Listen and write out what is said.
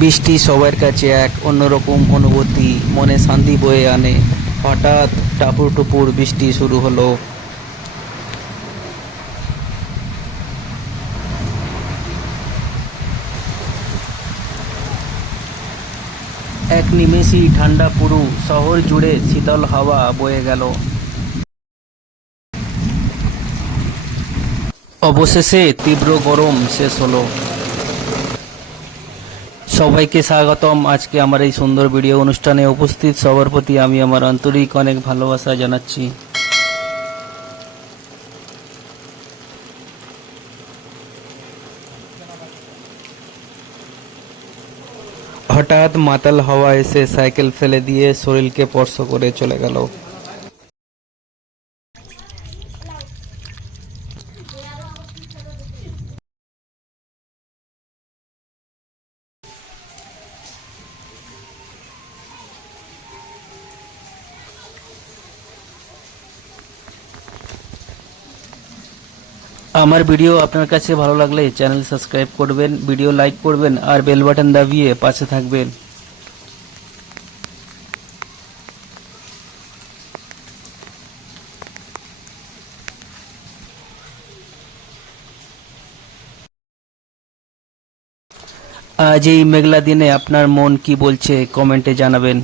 বৃষ্টি সবার কাছে এক অন্যরকম অনুভূতি, মনে শান্তি বয়ে আনে। হঠাৎ টাপুর টুপুর বৃষ্টি শুরু হলো। এক নিমেষেই ঠান্ডা পুরো শহর জুড়ে শীতল হাওয়া বয়ে গেল। অবশেষে তীব্র গরম শেষ হলো। সবাইকে স্বাগতম আজকে আমার এই সুন্দর ভিডিও অনুষ্ঠানে উপস্থিত সবার প্রতি আমি আমার আন্তরিক অনেক ভালোবাসা জানাচ্ছি। হঠাৎ মাতাল হাওয়া এসে সাইকেল ফেলে দিয়ে শরীরকে স্পর্শ করে চলে গেল। আমার ভিডিও আপনার কাছে ভালো লাগলে চ্যানেল সাবস্ক্রাইব করবেন, ভিডিও লাইক করবেন আর বেল বাটন দাবিয়ে পাশে থাকবেন। আজ এই মেঘলা দিনে আপনার মন কি বলছে কমেন্টে জানাবেন।